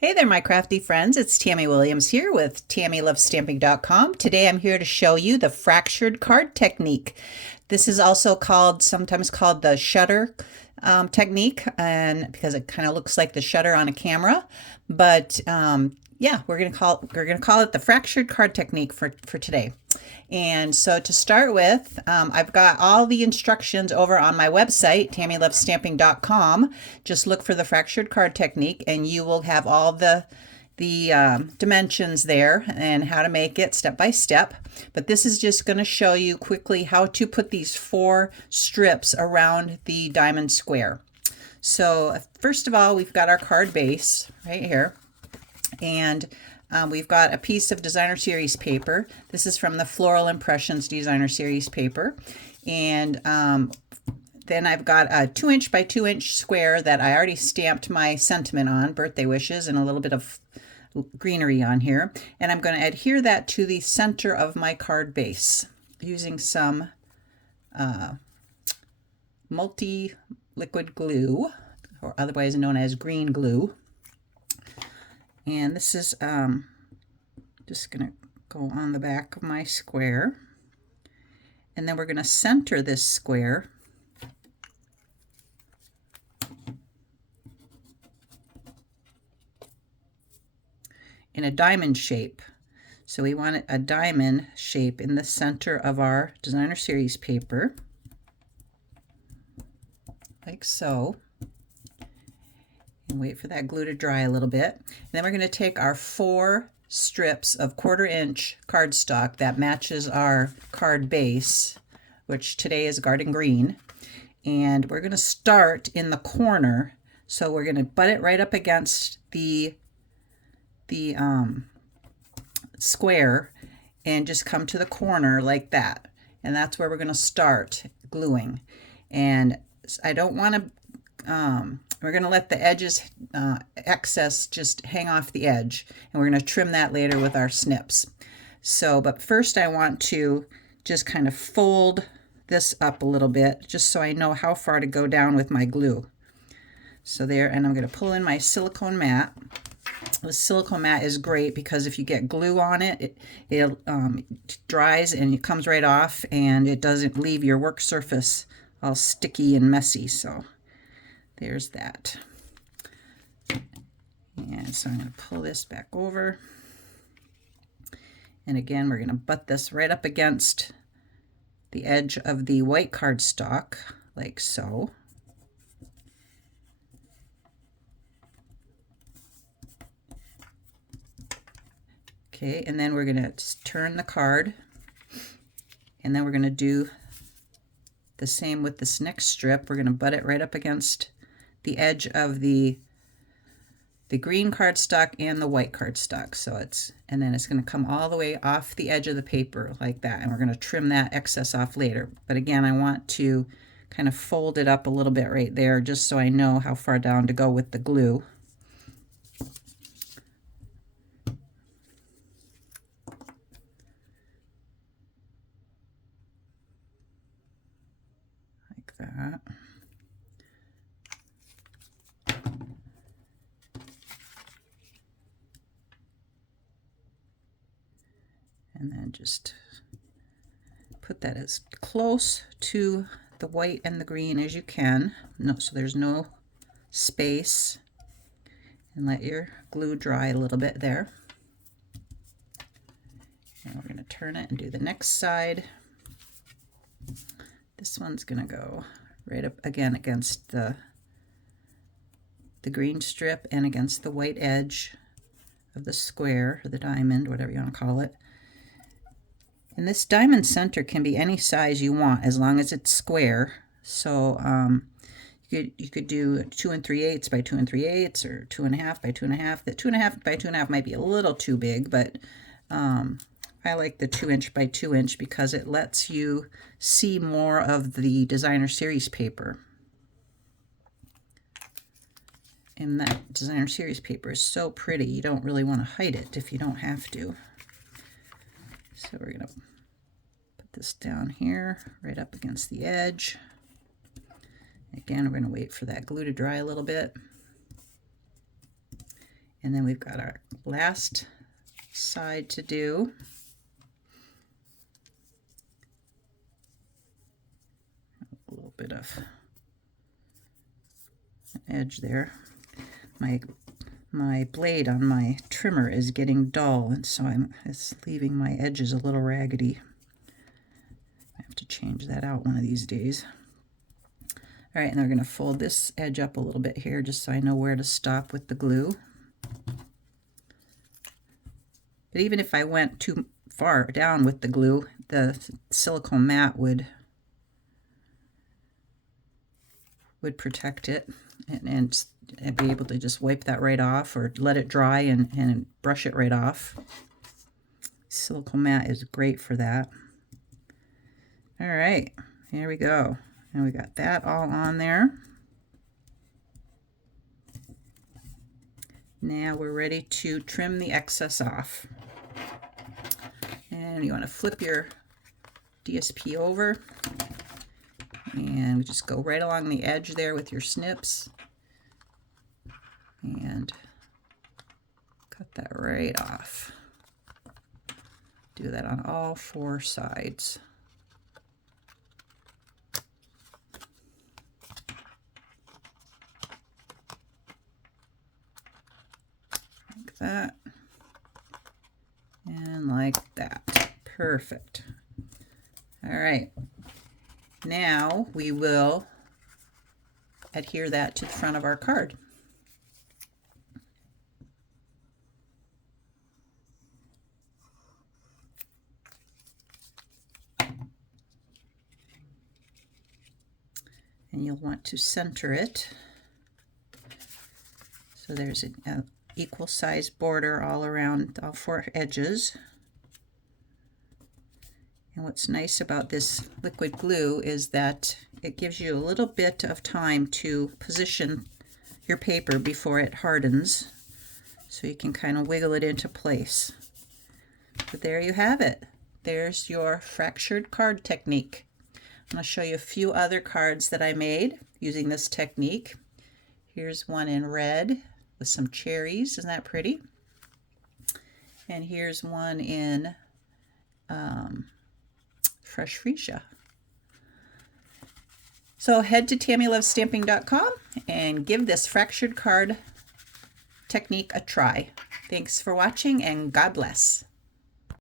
Hey there, my crafty friends. It's Tammy Williams here with TammyLovesStamping.com. Today I'm here to show you the fractured card technique. This is also sometimes called the shutter technique, and because it kind of looks like the shutter on a camera. But yeah, we're gonna call it the fractured card technique for today. And so to start with, I've got all the instructions over on my website, TammyLovesStamping.com. Just look for the fractured card technique, and you will have all the dimensions there and how to make it step by step. But this is just going to show you quickly how to put these 4 strips around the diamond square. So first of all, we've got our card base right here, and we've got a piece of Designer Series paper. This is from the Floral Impressions Designer Series paper. And then I've got a 2" by 2" square that I already stamped my sentiment on, birthday wishes, and a little bit of greenery on here. And I'm going to adhere that to the center of my card base using some multi-liquid glue, or otherwise known as green glue. And this is just going to go on the back of my square. And then we're going to center this square in a diamond shape. So we want a diamond shape in the center of our Designer Series paper, like so. And wait for that glue to dry a little bit. And then we're going to take our 4 strips of 1/4" cardstock that matches our card base, which today is garden green. And we're going to start in the corner. So we're going to butt it right up against the square and just come to the corner like that. And that's where we're going to start gluing. And I don't want to, we're going to let the edges, excess just hang off the edge. And we're going to trim that later with our snips. So, but first I want to just kind of fold this up a little bit, just so I know how far to go down with my glue. So there, and I'm going to pull in my silicone mat. The silicone mat is great because if you get glue on it, it dries and it comes right off, and it doesn't leave your work surface all sticky and messy. So there's that. And so I'm going to pull this back over. And again, we're going to butt this right up against the edge of the white cardstock, like so. Okay, and then we're going to turn the card, and then we're going to do the same with this next strip. We're going to butt it right up against the edge of the green cardstock and the white cardstock. So and then it's going to come all the way off the edge of the paper like that, and we're going to trim that excess off later. But again, I want to kind of fold it up a little bit right there, just so I know how far down to go with the glue. That. And then just put that as close to the white and the green as you can. So there's no space. And let your glue dry a little bit there. And we're going to turn it and do the next side. This one's going to go right up again against the green strip and against the white edge of the square, or the diamond, whatever you want to call it. And this diamond center can be any size you want as long as it's square. So you could do 2 3/8 by 2 3/8, or 2.5 by 2.5. The 2.5 by 2.5 might be a little too big, but I like the 2" by 2" because it lets you see more of the Designer Series paper. And that Designer Series paper is so pretty, you don't really want to hide it if you don't have to. So we're going to put this down here, right up against the edge. Again, we're going to wait for that glue to dry a little bit. And then we've got our last side to do. A little bit of edge there. My blade on my trimmer is getting dull, and so it's leaving my edges a little raggedy. I have to change that out one of these days. All right, and we're going to fold this edge up a little bit here just so I know where to stop with the glue. But even if I went too far down with the glue, the silicone mat would protect it and be able to just wipe that right off or let it dry and brush it right off. Silicone mat is great for that. All right, here we go. And we got that all on there. Now we're ready to trim the excess off. And you want to flip your DSP over and just go right along the edge there with your snips and cut that right off. Do that on all 4 sides. Like that. And like that. Perfect. All right. Now we will adhere that to the front of our card. And you'll want to center it. So there's an equal size border all around all 4 edges. And what's nice about this liquid glue is that it gives you a little bit of time to position your paper before it hardens, so you can kind of wiggle it into place. But there you have it. There's your fractured card technique. I'm going to show you a few other cards that I made using this technique. Here's one in red with some cherries. Isn't that pretty? And here's one in fresh freesia. So head to TammyLovesStamping.com and give this fractured card technique a try. Thanks for watching, and God bless.